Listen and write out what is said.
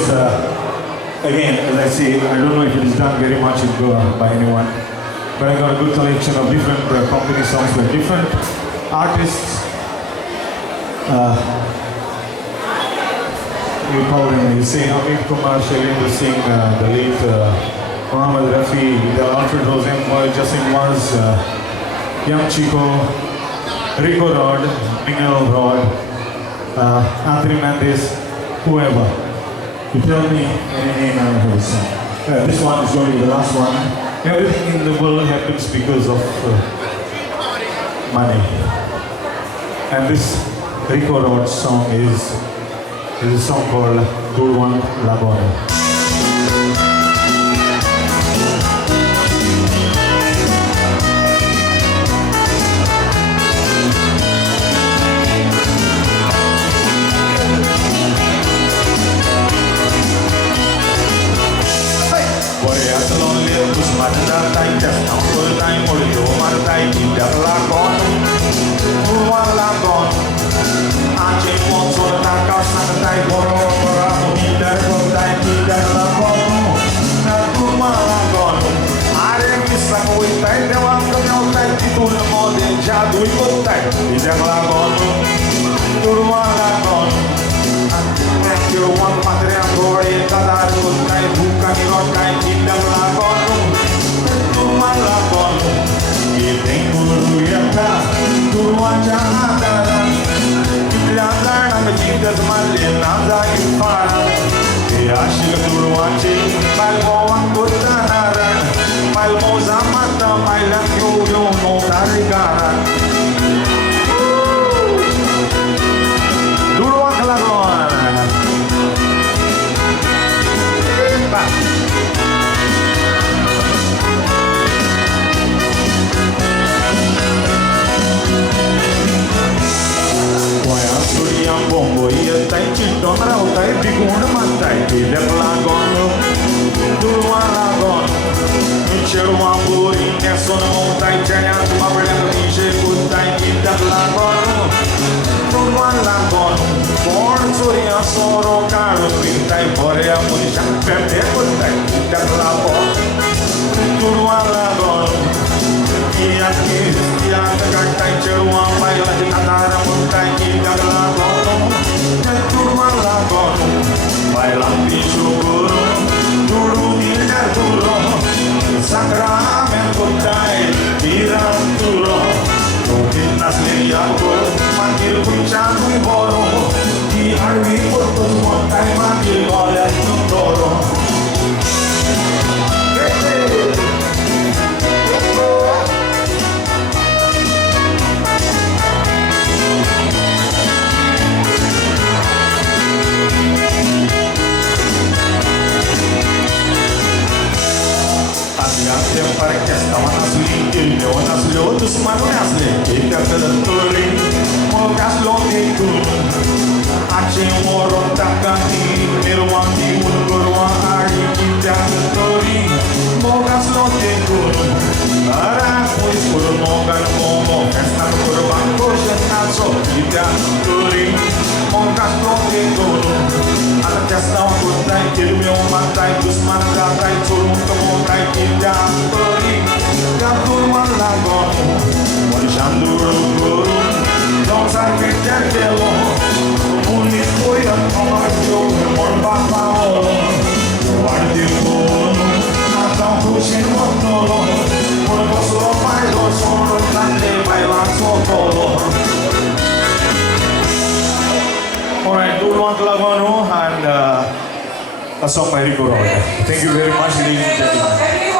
is, again, as I say, I don't know if it is done very much in Goa by anyone, but I got a good collection of different Konkani songs by different artists. You call them, you say Amit Kumar, Shailendra Singh, the late Mohammed Rafi, the Alfred Rosenboy, Justin was, Young Chico, Rico Rod, Agnelo Rod, Anthony Fernandes, whoever. You tell me any name and I have a song. This one is going to be the last one. Everything in the world happens because of money. And this Rico Rod song is a song called Durwan Lagon. Alright, Durwan Lagon and a song by Rico Rod. Thank you very much, ladies and gentlemen.